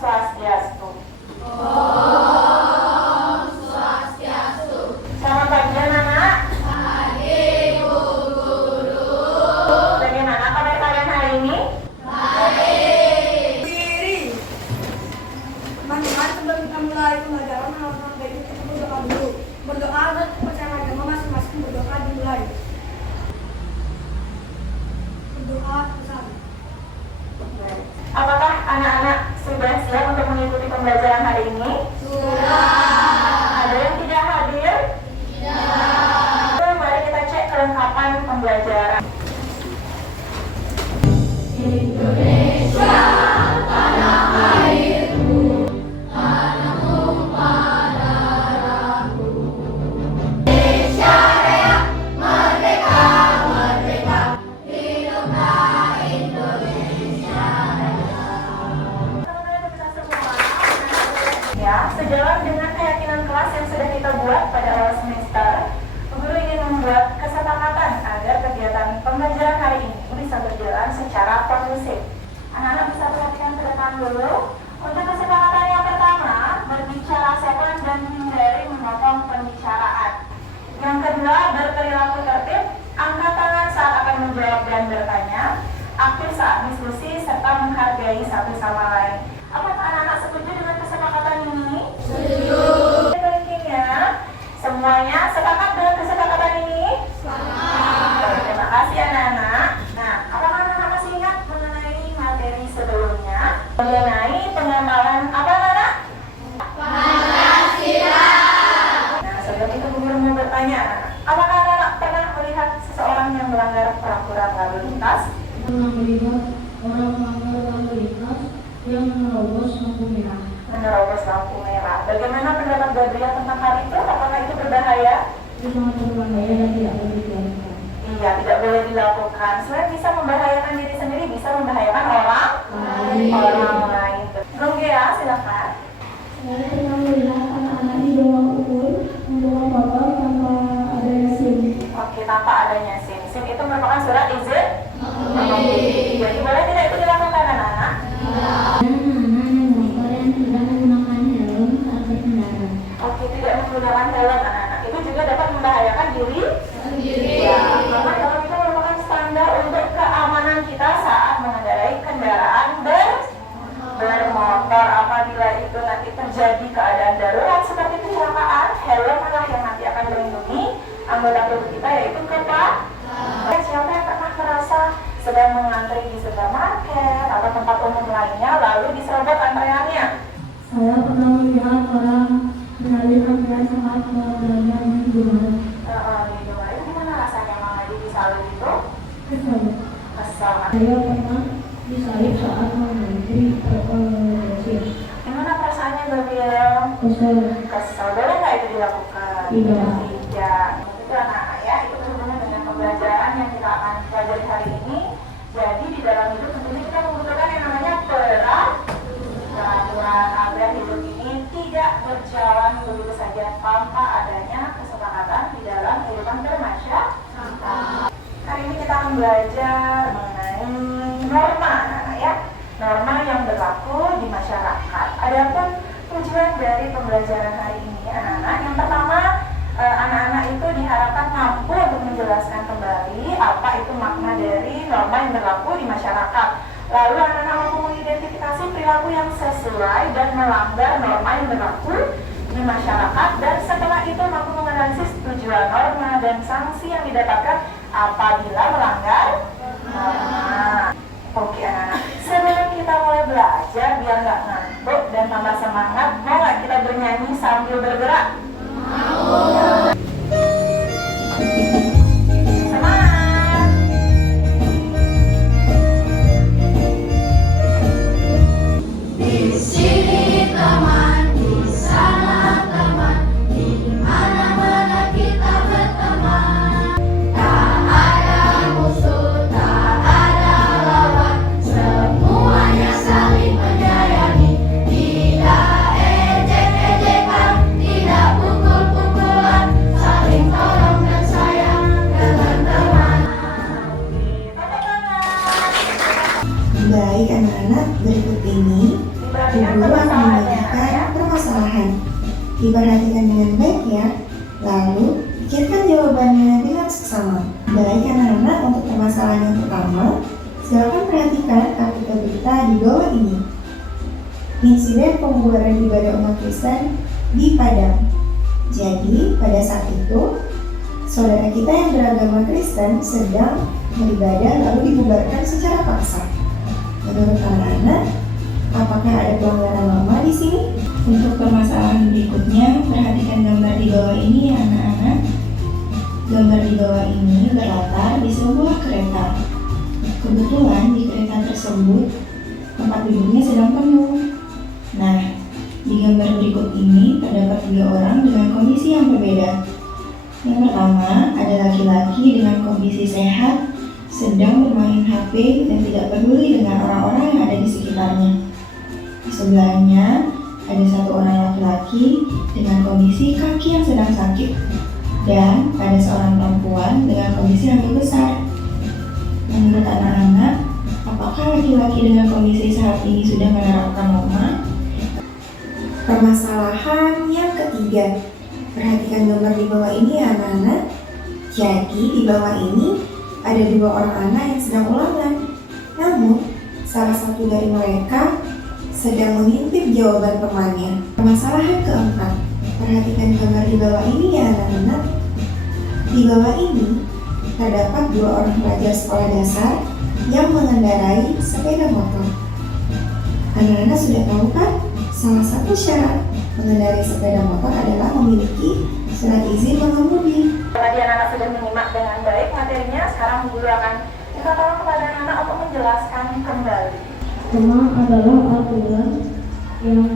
Swastiastu. Om Swastiastu. Selamat pagi anak-anak. Pagi Bu Guru. Bagaimana kabar kalian hari ini? Baik. Berdiri. Teman-teman, sebelum kita mulai pembelajaran hal-hal baik kita berdoa dulu. Berdoa dan kepercayaan agama masing-masing berdoa dimulai. Berdoa bersama. Apakah anak-anak sudah siap untuk mengikuti pembelajaran hari ini? Sudah. Ada yang tidak hadir? Tidak. Mari kita cek kelengkapan pembelajaran. Indonesia, tanah airku, tanah tumpah darahku. Indonesia Raya, merdeka, merdeka, hiduplah Indonesia Raya. Teman-teman kita semua, ya, sejalan dengan keyakinan kelas yang sudah kita buat pada awal semester, guru ingin membuat kesepakatan agar kegiatan pembelajaran hari ini bisa berjalan secara kondusif. Anak-anak bisa perhatikan ke depan dulu. Untuk kesepakatan yang pertama, berbicara sopan dan hindari memotong pembicaraan. Yang kedua, berperilaku tertib, angkat tangan saat akan menjawab dan bertanya, aktif saat diskusi, serta menghargai satu sama lain. Apakah anak-anak setuju dengan kesepakatan ini? Setuju. Rankingnya, semuanya sepakat dengan kesepakatan ini? Sepakat. Terima kasih anak-anak. Nah, apakah anak-anak masih ingat mengenai materi sebelumnya? Mengenai pengamalan apa anak-anak? Pancasila. Nah, sebelum itu guru mau bertanya, apakah anak-anak pernah melihat seseorang yang melanggar peraturan lalu lintas? Pernah melihat orang melanggar lalu lintas yang menerobos lampu merah. Menerobos lampu merah. Bagaimana pendapat Gabriel tentang hal itu? Apakah itu berbahaya? Itu sangat berbahaya dan tidak boleh dilakukan. Iya, tidak boleh dilakukan. Selain bisa membahayakan diri sendiri, bisa membahayakan orang lain. Nunggea, silakan. Saya pernah melihat anak-anak di bawah umur membawa botol tanpa adanya SIM. Oke, tanpa adanya SIM. SIM itu merupakan surat izin Mengemudi. Jadi boleh tidak itu dilakukan anak-anak? Anak-anak yang motor yang tidak menggunakan helm saat berkendara. Oke, tidak menggunakan helm anak-anak. Itu juga dapat membahayakan diri Sendiri. ya, karena helm itu merupakan standar untuk keamanan kita saat mengendarai kendaraan bermotor. Apabila itu nanti terjadi keadaan darurat seperti kecelakaan, helm adalah yang nanti akan melindungi anggota tubuh kita, yaitu kepala. Siapa yang pernah merasa sedang mengantri di supermarket atau tempat umum lainnya lalu diserobot antreannya? Saya pernah melihat orang menyalip antrian saat belanja di rumah. Itu gimana rasanya Mama di disalib itu? Kesal. Kesal. Saya pernah disalip saat mengantri bensin. Gimana perasaannya Gabriel? Kesal. Kesal. Boleh nggak itu dilakukan? Tidak. Tidak. Itu anak-anak ya, itu berhubungan dengan pembelajaran yang kita akan pelajari hari ini. Jadi di dalam hidup tentunya kita membutuhkan yang namanya peraturan agar hidup ini tidak berjalan begitu saja tanpa adanya kesepakatan di dalam kehidupan bermasyarakat. Hari ini kita akan belajar mengenai norma anak-anak ya, norma yang berlaku di masyarakat. Adapun tujuan dari pembelajaran hari ini anak-anak, yang pertama anak-anak itu diharapkan mampu untuk menjelaskan kembali apa itu makna dari norma yang berlaku di masyarakat. Lalu anak-anak mampu mengidentifikasi perilaku yang sesuai dan melanggar norma yang berlaku di masyarakat, dan setelah itu mampu menganalisis tujuan norma dan sanksi yang didapatkan apabila melanggar norma. Oke anak-anak, sebelum kita mulai belajar biar nggak ngantuk dan tambah semangat, mau nggak kita bernyanyi sambil bergerak? Semangat! Di sini teman, di sana teman, di mana-mana kita berteman. Tak ada musuh, tak ada lawan, semuanya saling menyayangi. Tidak ejek-ejekan, tidak pukul-pukulan, saling tolong dan sayang dengan teman. Tepuk tangan. Baik anak-anak, berikut ini Diperhatikan Ibu akan permasalahannya. membagikan permasalahan. Diperhatikan dengan baik ya. Lalu, pikirkan jawabannya dengan seksama. Baik anak-anak, untuk permasalahan yang pertama, silakan perhatikan artikel berita di bawah ini. Insiden pembubaran ibadah umat Kristen di Padang. Jadi, pada saat itu, saudara kita yang beragama Kristen sedang beribadah lalu dibubarkan secara paksa. Menurut anak-anak, apakah ada pelanggaran norma di sini? Untuk permasalahan berikutnya, perhatikan gambar di bawah ini ya anak-anak. Gambar di bawah ini berlatar di sebuah kereta. Kebetulan di kereta tersebut tempat duduknya sedang penuh. Nah, di gambar berikut ini terdapat 3 orang dengan kondisi yang berbeda. Yang pertama, ada laki-laki dengan kondisi sehat, sedang bermain HP dan tidak peduli dengan orang-orang yang ada di sekitarnya. Di sebelahnya, ada 1 orang laki-laki dengan kondisi kaki yang sedang sakit. Dan ada seorang perempuan dengan kondisi hamil besar. Menurut anak-anak, apakah laki-laki dengan kondisi sehat ini sudah menerapkan norma? Permasalahan yang ketiga, perhatikan gambar di bawah ini ya anak-anak. Jadi di bawah ini ada 2 orang anak yang sedang ulangan. Namun salah satu dari mereka sedang mengintip jawaban temannya. Permasalahan keempat, perhatikan gambar di bawah ini ya anak-anak. Di bawah ini terdapat 2 orang pelajar sekolah dasar yang mengendarai sepeda motor. Anak-anak sudah tahu kan? Salah satu syarat mengendarai sepeda motor adalah memiliki surat izin mengemudi. Tadi anak-anak sudah menyimak dengan baik materinya, sekarang guru akan minta tolong kepada anak-anak untuk menjelaskan kembali. Norma adalah aturan yang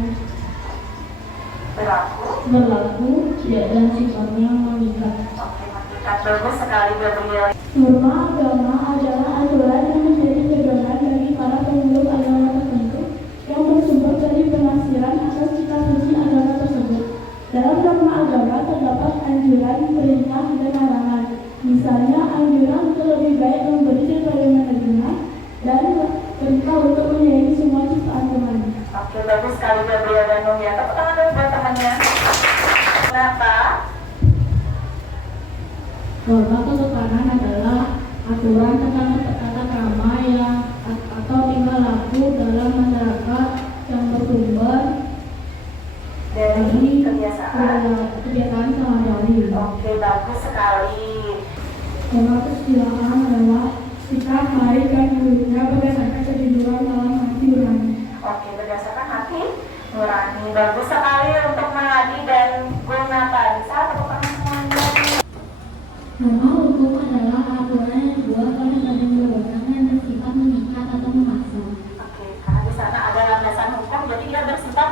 berlaku dan sifatnya mengikat. Oke, mengikat. Bagus sekali Gabriel. Norma agama adalah aturan yang menjadi pegangan bagi para pemeluk agama tertentu yang bersumber dari penafsiran atas kitab suci agama tersebut. Dalam norma agama terdapat anjuran, perintah, dan larangan. Misalnya, anjuran untuk lebih baik memberi daripada menerima, dan perintah untuk menyayangi semua ciptaan Tuhan. Oke, bagus sekali Gabriel dan Nung ya. Tepuk tangan dulu buat temannya. Kenapa? Norma ketetapan adalah aturan tentang tata krama yang atau tingkah laku dalam masyarakat yang bersumber Dari kebiasaan sehari-hari. Oke, bagus sekali. Norma kesusilaan adalah sikap baik dan buruknya berdasarkan kejujuran dalam hati nurani. Oke, berdasarkan hati nurani. Bagus sekali untuk Meladi dan Gunata. Bisa tepuk tangan semuanya. Norma hukum adalah aturan yang dibuat oleh badan berwenang yang bersifat mengikat atau memaksa. Oke, karena di sana ada landasan hukum, jadi dia bersifat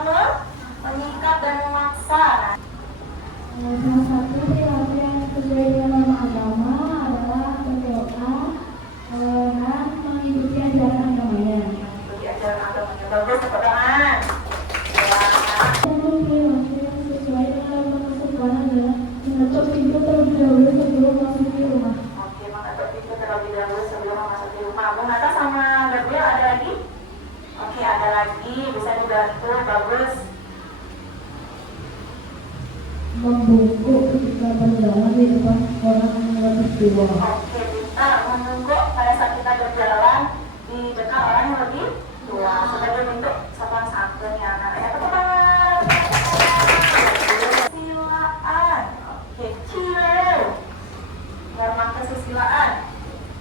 mengikat dan memaksa. Salah satu perilaku yang sesuai dengan norma agama adalah berdoa dan mengikuti ajaran agamanya. Mengikuti ajaran agamanya. Bagus, tepuk tangan. Dan perilaku yang sesuai dengan norma kesopanan adalah menutup pintu terlebih dahulu sebelum memasuki rumah. Oke, menutup pintu terlebih dahulu sebelum memasuki rumah. Gunata sama Gabriel ada lagi? Oke, ada lagi. Bisa dibantu. Bagus. Membungkuk ketika berjalan di depan orang yang berdua. Oke, kita menungguk pada saat kita berjalan di dekat orang yang lebih tua sebagai bentuk sopan santun ya anak-anak. Tepuk tangan. Kesusilaan. Oke, cile. Norma kesusilaan.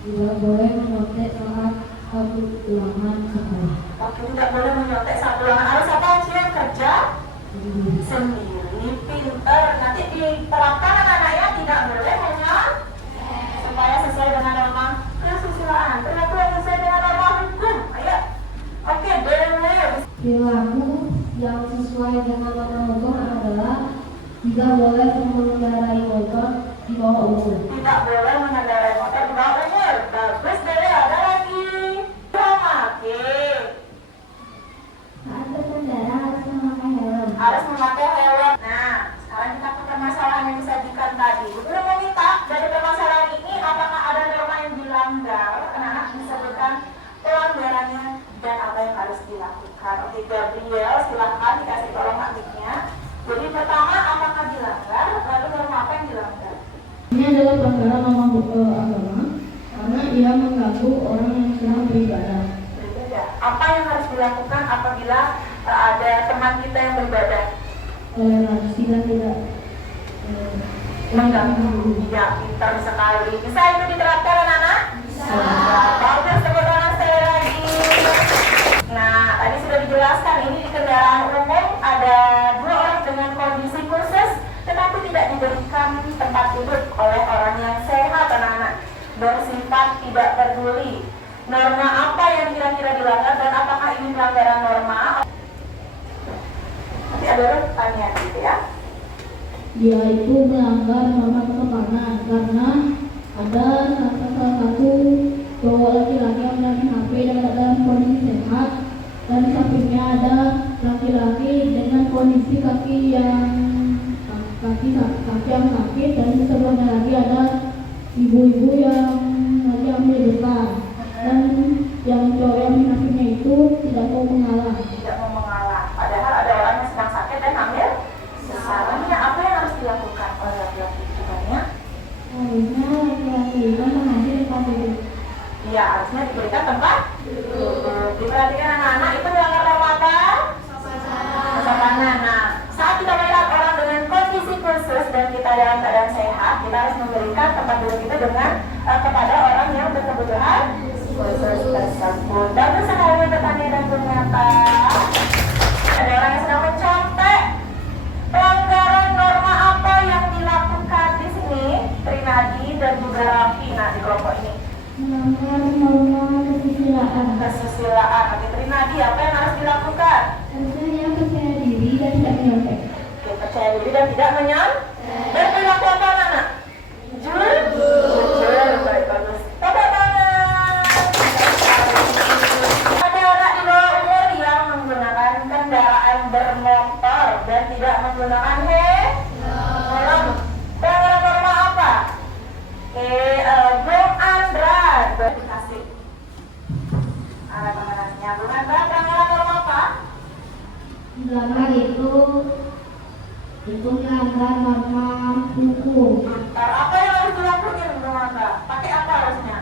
Tidak boleh menyontek saat satu ulangan sekolah. Oke, tidak boleh menyontek saat ulangan. Harus apa cile? Kerja sendiri. Pinter. Nanti diterapkan anak-anaknya tidak boleh supaya sesuai dengan norma kesusilaan. Perilaku yang sesuai dengan norma hukum. Ayo. Oke, boleh. Perilaku yang sesuai dengan norma hukum adalah tidak boleh mengendarai motor di bawah umur. Tidak boleh mengendarai motor di bawah umur. Bagus deh, ada lagi. Memakai. Saat berkendara harus memakai helm. Harus memakai helm. Nah, sekarang kita ke permasalahan yang disajikan tadi. Guru meminta dari permasalahan ini apakah ada norma yang dilanggar? Anak-anak disebutkan pelanggarannya dan apa yang harus dilakukan. dilakukan. Oke, Gabriel, silahkan dikasih tolong mic-nya. Jadi pertama, apakah dilanggar? Lalu norma apa yang dilanggar? Ini adalah pelanggaran norma agama karena ia mengganggu orang yang sedang beribadah. Beribadah. Apa yang harus dilakukan apabila ada teman kita yang beribadah? Toleransi dan tidak Mengganggu. Ya, pintar sekali. Bisa itu diterapkan anak-anak? Bisa. Bagus, tepuk tangan sekali lagi. Nah, tadi sudah dijelaskan ini di kendaraan umum ada 2 orang dengan kondisi khusus tetapi tidak diberikan tempat duduk oleh orang yang sehat, anak-anak, bersifat tidak peduli. Norma apa yang kira-kira dilanggar dan apakah ini pelanggaran norma? Nanti ada pertanyaan gitu ya. Dia itu melanggar norma pertemanan karena ada salah satu cowok laki-laki yang megang HP dalam kondisi sehat dan di sampingnya ada laki-laki dengan kondisi kaki yang sakit dan di sebelahnya lagi ada ibu-ibu yang lagi ambil depan dan yang cowok yang megang itu tidak mau mengalah. Tidak mau mengalah. Padahal ada orang yang sedang sakit dan hamil. Sesalahnya apa yang harus dilakukan oleh laki-laki itu banyak? Harusnya laki-laki itu mengambil tempat duduk. Iya, harusnya diberikan tempat duduk. Diperhatikan anak-anak itu melanggar norma apa? Kesopanan. Nah, saat kita melihat orang dengan kondisi khusus dan kita dalam keadaan sehat, kita harus memberikan tempat duduk itu dengan kepada orang yang berkebutuhan khusus tersebut. Bagus sekali bertanya dan ternyata ada orang yang sedang mencontek. Pelanggaran norma apa yang dilakukan di sini? Trinadi dan juga Raffi. Nah, di kelompok ini Melanggar norma kesusilaan. kesusilaan. Oke, Trinadi, apa yang harus dilakukan? Harusnya dia percaya diri dan tidak menyontek. Oke, percaya diri dan tidak menyontek. Berperilaku apa anak? Jujur. Baik, bagus. Tepuk tangan. Ada anak di bawah umur yang menggunakan kendaraan bermotor dan tidak menggunakan helm. Pelanggaran norma apa? Bung Andra. Dikasih alat-alatnya. Bung Andra, pelanggaran norma apa? Melanggar itu melanggar norma hukum. Apa yang harus dilakukan Bung Andra? Pakai apa harusnya?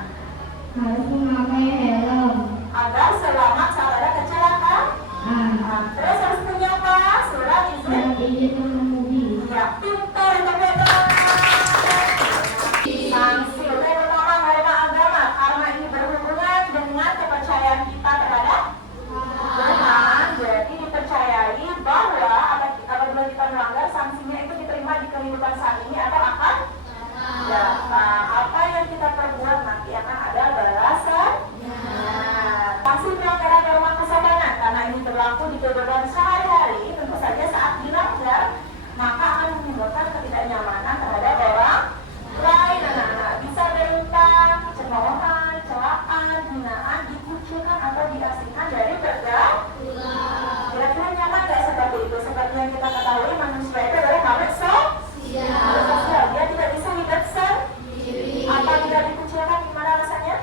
Harus memakai helm. Agar selamat saat ada kecelakaan. Terus harus punya apa? Surat izin mengemudi. Ya, pintar itu sanksi pertama norma agama karena ini berhubungan dengan kepercayaan kita terhadap Tuhan. Jadi dipercayai bahwa apabila kita melanggar, sanksinya itu diterima di kehidupan saat ini atau akan datang. Apa yang kita perbuat nanti akan ada balasan. Sanksi pelanggaran norma kesopanan karena ini berlaku di kehidupan sehari-hari, tentu saja saat dilanggar maka akan menimbulkan ketidaknyamanan terhadap orang lain. Anak-anak bisa berupa cemoohan, celaan, hinaan, dikucilkan atau diasingkan dari pergaulan. Kira-kira nyaman nggak seperti itu? Seperti yang kita ketahui, manusia itu adalah makhluk sosial. Dia tidak bisa hidup sendiri. Apa tidak dikucilkan, gimana rasanya?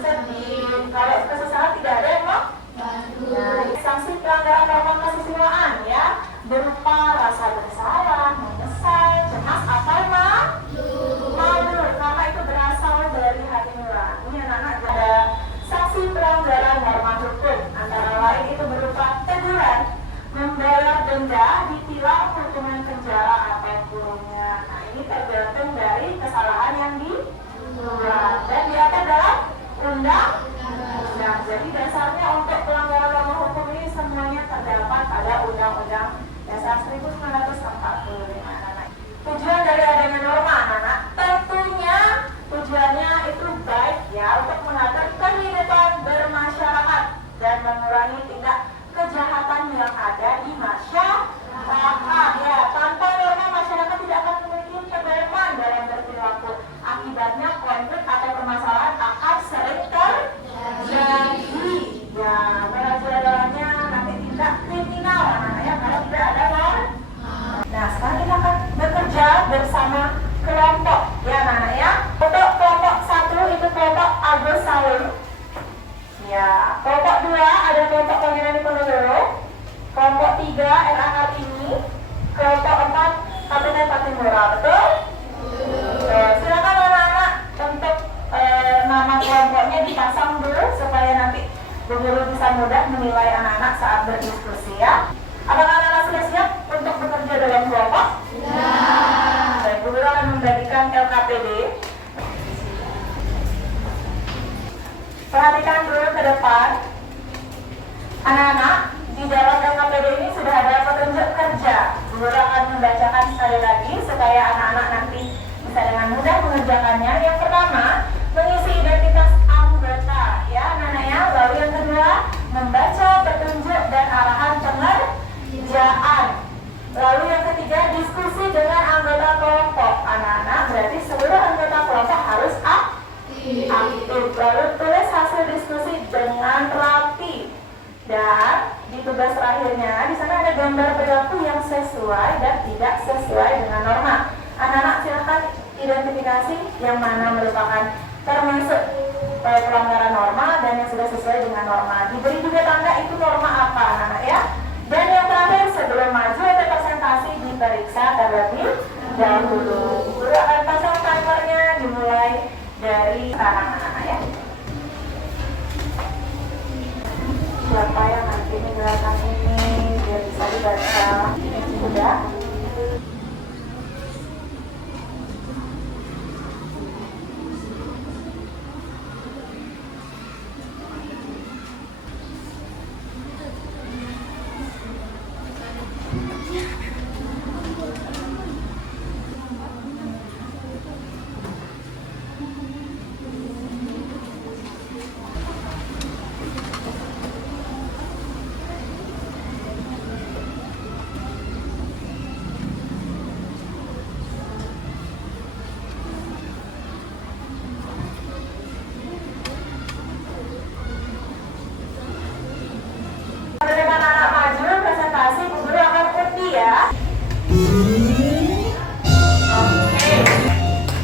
Sedih. Kalau kesesalan tidak ada yang mau. Nah, sanksi pelanggaran norma kesusilaan ya berupa rasa bersalah, menyesal, cemas, atau malu karena itu berasal dari hati nurani. Anak-anak, ada sanksi pelanggaran norma hukum antara lain itu berupa teguran, membayar denda, ditilang, hukuman penjara atau kurungan. Nah, ini tergantung dari kesalahan yang dibuat dan diatur dalam undang-undang. Jadi dasarnya untuk pelanggaran norma hukum ini semuanya terdapat pada Undang-Undang Dasar 1945. Tujuan dari adanya norma, anak-anak, tentunya tujuannya itu baik ya untuk mengatur kehidupan bermasyarakat dan mengurangi tindak kejahatan yang ada di masyarakat. Ya, tanpa norma masyarakat tidak akan memiliki pedoman dalam berperilaku. Akibatnya konflik atau permasalahan akan sering terjadi. Ya, merajalela nanti tindak kriminal, anak-anak ya, kalau tidak ada norma. Nah, sekarang kita akan bekerja bersama kelompok ya anak-anak ya. Untuk kelompok 1 itu kelompok Agus Salim. Ya, Ya, kelompok 2 ada kelompok Pangeran Diponegoro, kelompok 3 RA Kartini, kelompok 4 Kapten Patimura, betul? Silakan anak-anak untuk nama kelompoknya dipasang dulu supaya nanti guru bisa mudah menilai anak-anak saat berdiskusi ya. Apakah anak-anak sudah siap untuk bekerja dalam kelompok? Ya. Baik, guru akan membagikan LKPD. Perhatikan dulu ke depan. Anak-anak, di dalam LKPD ini sudah ada petunjuk kerja. Guru akan membacakan sekali lagi supaya anak-anak nanti bisa dengan mudah mengerjakannya. Yang pertama, mengisi identitas anggota, ya anak-anak ya. Lalu yang kedua, membaca petunjuk dan arahan pengerjaan. Lalu yang ketiga, diskusi dengan anggota kelompok. Anak-anak, berarti seluruh anggota kelompok harus aktif. Lalu tulis hasil diskusi dengan rapi. Dan di tugas terakhirnya, di sana ada gambar perilaku yang sesuai dan tidak sesuai dengan norma. Anak-anak silakan identifikasi yang mana merupakan termasuk pelanggaran norma dan yang sudah sesuai dengan norma. Diberi juga tanda itu norma apa, anak-anak ya. Dan yang terakhir, sebelum maju atau presentasi diperiksa terlebih dahulu. Guru akan pasang timernya dimulai dari sekarang, anak-anak ya. Siapa yang nanti menjelaskan ini biar bisa dibaca? Sudah? Ketika anak maju presentasi, Bu Guru akan undi ya. Oke.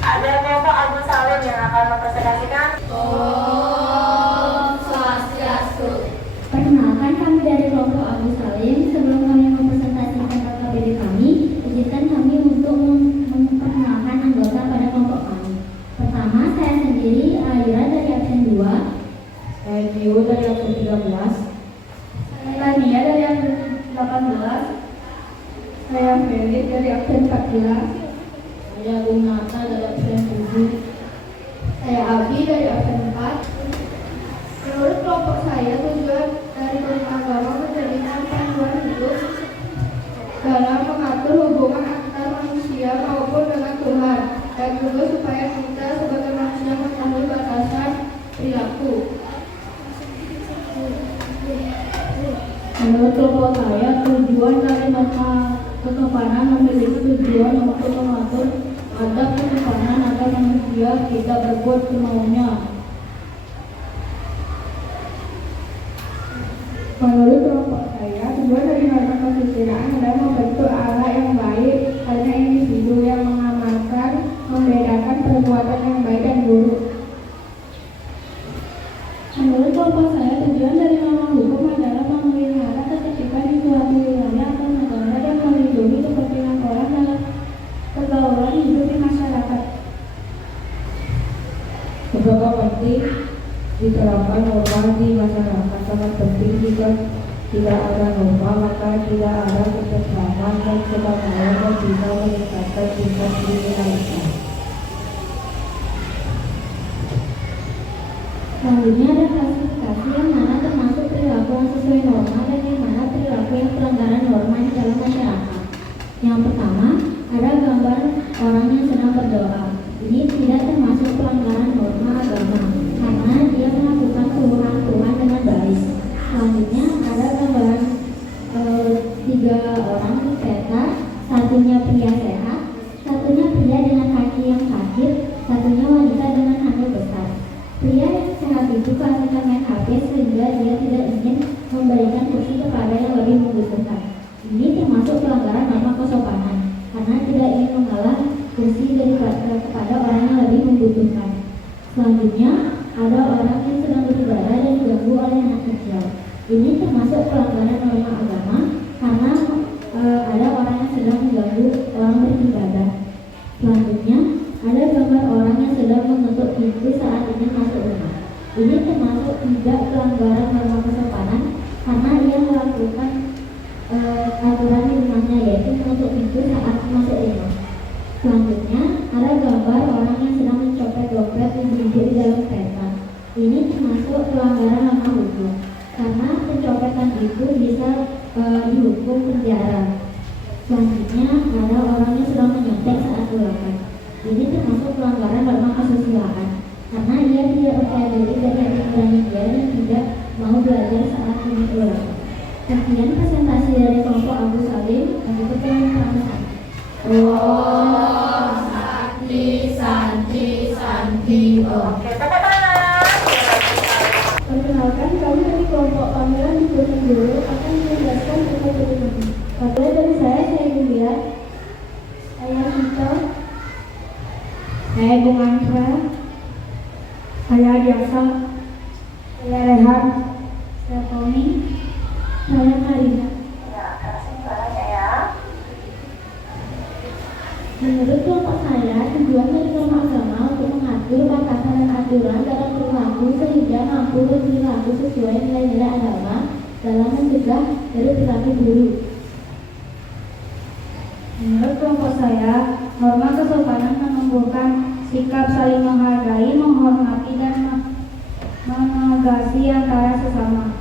Ada kelompok Agus Salim yang akan mempresentasikan. Om Swastiastu. Perkenalkan, kami dari kelompok Agus Salim. Sebelum kami mempresentasikan LKPD kami, izinkan kami untuk memperkenalkan anggota pada kelompok kami. Pertama, saya sendiri, Aira dari absen 2. Saya Jiwo dari absen 13. Tania dari absen 18. Saya Felix dari absen 14. Saya Bunata dari absen 7. Saya Abi dari absen 4. Menurut kelompok saya, tujuan dari agama menjadikan panduan hidup dalam mengatur hubungan antar manusia maupun dengan Tuhan, dan juga supaya kita sebagai manusia mengetahui batasan perilaku. Menurut kelompok saya, tujuan dari norma kesopanan memiliki tujuan untuk mengatur adab kesopanan agar manusia tidak berbuat semaunya. Menurut kelompok saya, tujuan dari norma kesusilaan adalah membentuk akhlak yang baik pada individu yang mengamalkan, membedakan perbuatan yang baik dan buruk. Menurut kelompok saya, tujuan dari norma hukum adalah memelihara ketertiban di suatu wilayah atau negara dan melindungi kepentingan orang dalam pergaulan hidup di masyarakat. Seberapa penting diterapkan norma di masyarakat? Sangat penting. Jika tidak ada norma, maka tidak ada kebersamaan dan kebahagiaan yang bisa meningkatkan tingkat kriminalitas. Selanjutnya ada klasifikasi yang mana termasuk perilaku yang sesuai norma dan yang mana perilaku yang pelanggaran norma di dalam masyarakat. Yang pertama, ada gambar orang yang sedang berdoa. Ini tidak termasuk pelanggaran norma agama karena dia melakukan suruhan Tuhan dengan baik. Selanjutnya ada gambaran 3 orang di kereta, satunya pria sehat, satunya pria dengan kaki yang sakit, satunya wanita dengan hamil besar. Pria yang sehat itu keasikan main HP sehingga dia tidak ingin memberikan kursi kepada yang lebih membutuhkan. Ini termasuk pelanggaran norma kesopanan. Ini termasuk pelanggaran norma agama karena ada orang yang sedang mengganggu orang beribadah. Selanjutnya, ada gambar orang yang sedang menutup pintu saat ingin masuk rumah. Ini termasuk tidak pelanggaran norma kesopanan karena ia melakukan aturan di rumahnya, yaitu menutup pintu saat masuk rumah. Selanjutnya, ada gambar orang yang sedang mencopet dompet yang berdiri di dalam kereta. Ini termasuk pelanggaran norma hukum karena pencopetan itu bisa dihukum penjara. Selanjutnya, ada orang yang sedang menyontek saat ulangan. Ini termasuk pelanggaran norma kesusilaan karena ia tidak percaya diri dari aturan dia dan tidak mau belajar saat ini ulangan. Sekian presentasi dari kelompok Agus Salim dan diperkenalkan. Om Santi Santi Santi Om. Oke, tepuk tangan. Perkenalkan, kami dari kelompok pameran di Bojonegoro akan menjelaskan tentang bagaimana. Mulai dari saya Yulia, saya Vito, Saya Bung Ansra, saya Diaksa, saya Rehan, saya Tommy, saya Marina. Ya, kasih suaranya ya. Menurut kelompok saya, tujuan dari norma agama untuk mengatur batasan dan aturan dalam perilaku sehingga mampu berperilaku sesuai nilai-nilai agama dalam mencegah dari perilaku buruk. Menurut kelompok saya, norma kesopanan menumbuhkan sikap saling menghargai, menghormati, dan mengasihi antara sesama.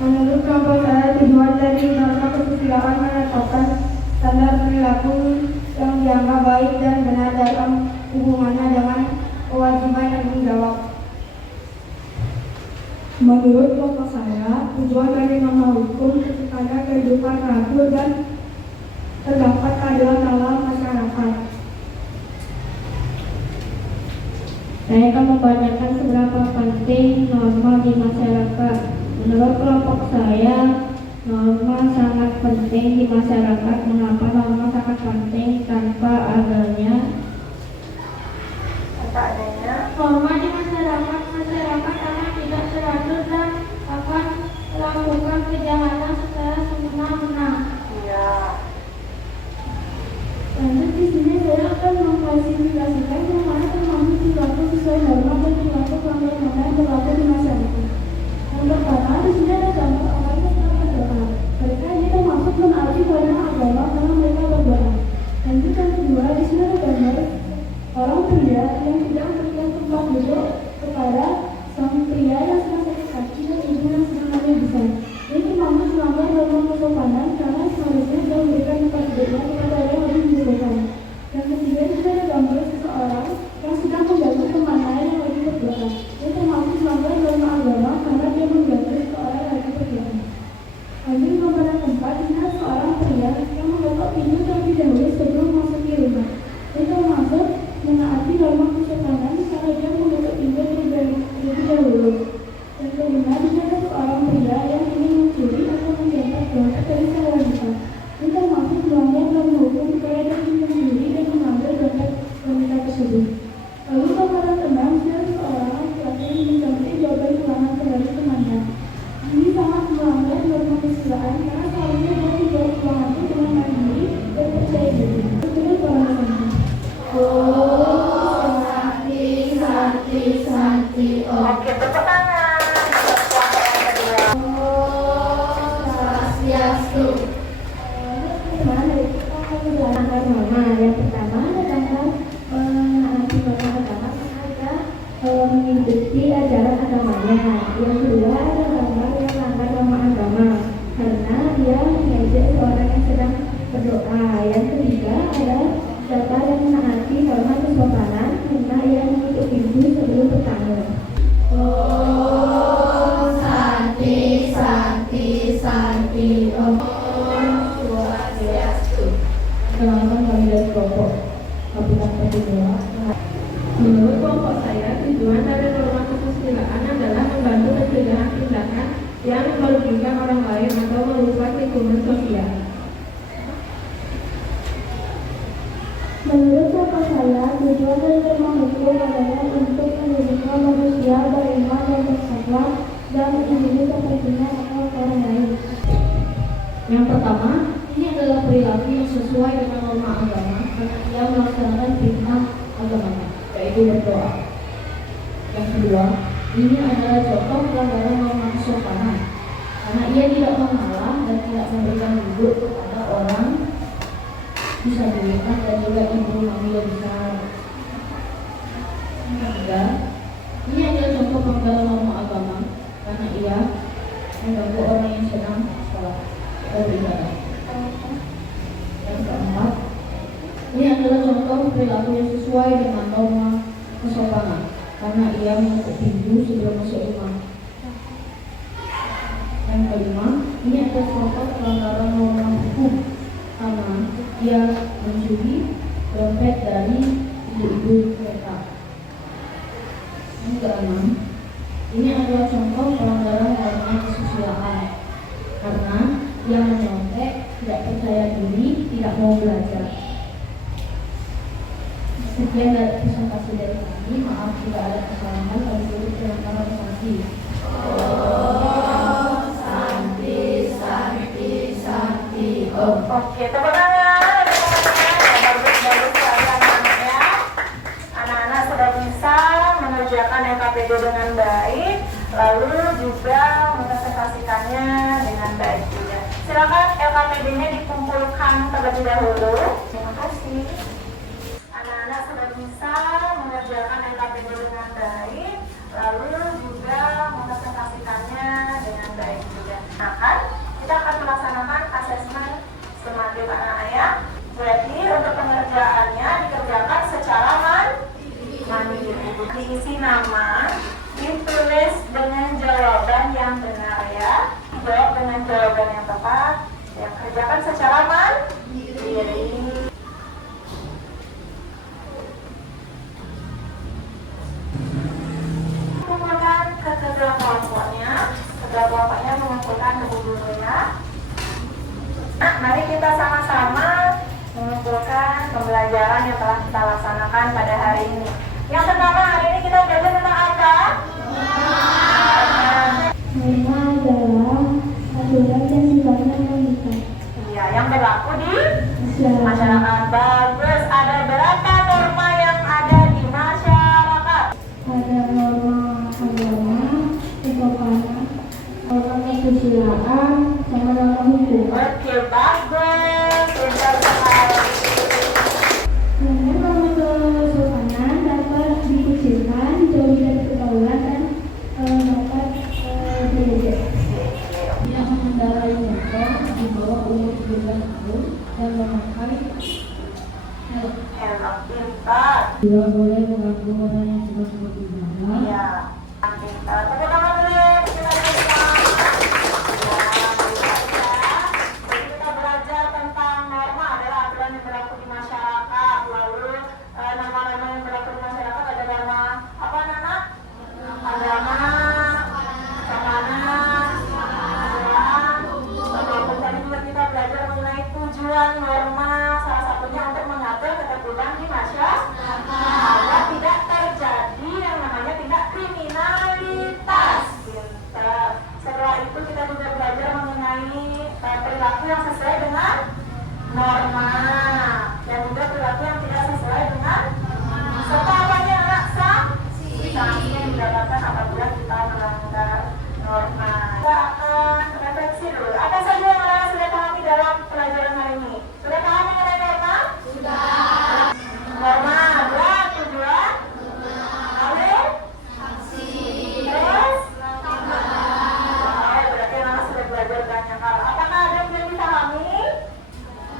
Menurut kelompok saya, tujuan dari norma kesusilaan menetapkan standar perilaku yang dianggap baik dan benar dalam hubungannya dengan kewajiban dan tanggung jawab. Menurut kelompok saya, tujuan dari norma hukum supaya kehidupan teratur dan terdapat keadilan dalam masyarakat. Saya akan membacakan seberapa penting norma di masyarakat. Menurut kelompok saya, norma sangat penting di masyarakat. Mengapa norma sangat penting? Tanpa adanya Norma di masyarakat akan tidak teratur dan akan melakukan kejahatan secara semena-mena. Iya. Lanjut di sini saya akan mengklasifikasikan yang mana termasuk perilaku sesuai norma dan perilaku pelanggaran norma yang berlaku di masyarakat. Yang pertama, di sini ada gambar orang yang sedang berdoa. Mereka ini termasuk menaati banyak agama karena mereka berdoa. Lanjut yang kedua, di sini ada gambar orang pria yang tidak memberikan tempat duduk kepada sang pria yang sedang sakit kaki dan ibu yang sedang hamil besar. Ini termasuk melanggar norma kesopanan karena seharusnya dia memberikan tempat duduknya kepada orang yang lebih membutuhkan. Yang ketiga, di sini ada gambar seseorang yang sedang mengganggu temannya yang lagi berdoa. Ini termasuk melanggar norma agama karena dia mengganggu seseorang yang lagi berdoa. Lanjut gambar yang keempat, di sini ada seorang pria yang mengetok pintu terlebih dahulu sebelum memasuki rumah. Ini termasuk menaati norma kesopanan karena dia mengetok pintu terlebih dahulu. Yang kelima, di sini ada seorang pria yang ingin mencuri atau menjampak dompet dari sang wanita. Ini termasuk melanggar norma hukum supaya dia ingin mencuri dan mengambil dompet wanita tersebut. Lalu gambar yang keenam, di sini ada seorang laki-laki yang mencuri jawaban ulangan dari temannya. Ini sangat melanggar norma kesusilaan karena seharusnya dia menjawab ulangan itu dengan mandiri dan percaya diri. Itu para teman. Om Santi Santi Santi Om. Oke, tepuk tangan. Yang kedua. Om Swastiastu. pelanggaran norma. Yang pertama ada gambar menaati norma agama sengaja mengikuti ajaran agamanya. Yang kedua ada gambar yang melanggar norma agama karena dia mengejek seorang yang sedang berdoa. Yang ketiga ada gambar yang menaati norma kesopanan karena ia menutup pintu sebelum bertamu. Om Santi Santi Santi Om. Swastiastu. Penonton kami dari kelompok Kabupaten Kedua. Menurut kelompok saya, tujuan dari norma kesusilaan adalah membantu pencegahan tindakan yang merugikan orang lain atau merusak lingkungan sosial. Menurut kelompok saya, tujuan dari norma hukum adalah untuk melindungi manusia beriman dan bertakwa dan individu kepentingan atau orang lain. Yang pertama, ini adalah perilaku yang sesuai dengan norma agama karena ia melaksanakan perintah agamanya, yaitu berdoa. Yang kedua, ini adalah contoh pelanggaran norma kesopanan karena ia tidak mengalah dan tidak memberikan duduk kepada orang disabilitas dan juga ibu hamil besar. Yang ketiga, ini adalah contoh pelanggaran norma agama karena ia mengganggu orang yang sedang sholat beribadah. Yang keempat, ini adalah contoh perilaku yang sesuai dengan norma kesopanan karena ia mengetuk pintu sebelum masuk rumah. Yang kelima, ini adalah contoh pelanggaran norma hukum karena ia mencuri dompet dari ibu-ibu mereka. Yang keenam, ini adalah contoh pelanggaran norma kesusilaan karena ia menyontek, tidak percaya diri, tidak mau belajar. Sekian dari presentasi dari kami. Maaf jika ada kesalahan. Kami tutup dengan terima kasih. Santi, Santi, Santi, Om. Oke, tepuk tangan. Bagus sekali anak-anaknya. Anak-anak sudah bisa mengerjakan LKPD dengan baik, lalu juga mempresentasikannya dengan baik juga. Silakan LKPD-nya dikumpulkan terlebih dahulu. Terima kasih. Anak-anak sudah bisa mengerjakan LKPD dengan baik, lalu juga mempresentasikannya dengan baik juga. Nah, kita akan melaksanakan asesmen SEMADIP anak-anak ya. Jadi untuk pengerjaannya dikerjakan secara mandiri. Diisi nama, ditulis dengan jawaban yang benar ya. Jawab dengan jawaban yang tepat. Ya, kerjakan secara mandiri. Kumpulkan ke kedua kelompoknya. Kedua kelompoknya mengumpulkan ke gurunya. Nah, mari kita sama-sama mengumpulkan pembelajaran yang telah kita laksanakan pada hari ini. Yang pertama, hari ini kita belajar tentang apa? Norma adalah aturan yang sifatnya mengikat. Iya, yang berlaku di masyarakat. Bagus. Ada berapa norma yang ada di masyarakat? Ada norma agama, kesopanan, norma kesusilaan, sama norma hukum. Oke, bagus. Pintar sekali. Norma kesopanan dapat dikucilkan, dijauhi dari pergaulan dan dapat diejek. Yang mengendarai motor di bawah umur 17 tahun dan memakai helm. Helm, pintar. Tidak boleh mengganggu orang yang sedang beribadah. Iya, pintar. Tepuk tangan dulu. Kita pintar. Ya, pintar ya. Jadi kita belajar tentang norma adalah aturan yang berlaku di masyarakat. Lalu norma-norma yang berlaku di masyarakat ada norma apa, Nana? Agama, kesopanan, kesusilaan. Tadi juga kita belajar mengenai tujuan norma, salah satunya untuk mengatur ketertiban di masyarakat agar tidak terjadi yang namanya tindak kriminalitas. Pintar. Setelah itu kita juga belajar mengenai perilaku yang sesuai dengan norma dan juga perilaku yang tidak sesuai dengan serta apanya anak sanksi yang didapatkan apabila kita melanggar norma. Kita akan refleksi dulu. Apa saja yang anak sudah pahami dalam pelajaran hari ini? Sudah paham mengenai norma? Sudah. Norma ada tujuan, lalu terus berarti anak sudah belajar banyak hal. Apakah ada yang belum dipahami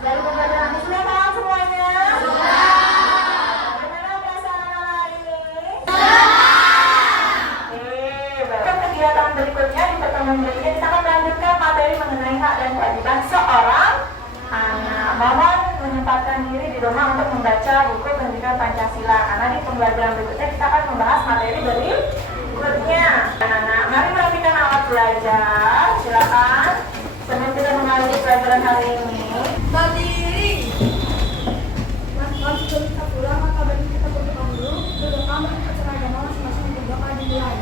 dari pembelajaran ini? Sudah paham semuanya? Sudah. Bagaimana perasaan anak hari ini? Baik. Kegiatan berikutnya di pertemuan berikutnya kita akan melanjutkan materi mengenai hak dan kewajiban seorang anak. Mohon menyempatkan diri di rumah untuk membaca buku pendidikan Pancasila karena di pembelajaran berikutnya kita akan membahas materi berikutnya. Anak-anak, mari merapikan alat belajar. Silakan. Sebelum kita mengakhiri pelajaran hari ini. Berdiri. Sebelum kita pulang, maka bagi kita berdoa dulu. Berdoa menurut acara agama masing-masing berdoa dimulai.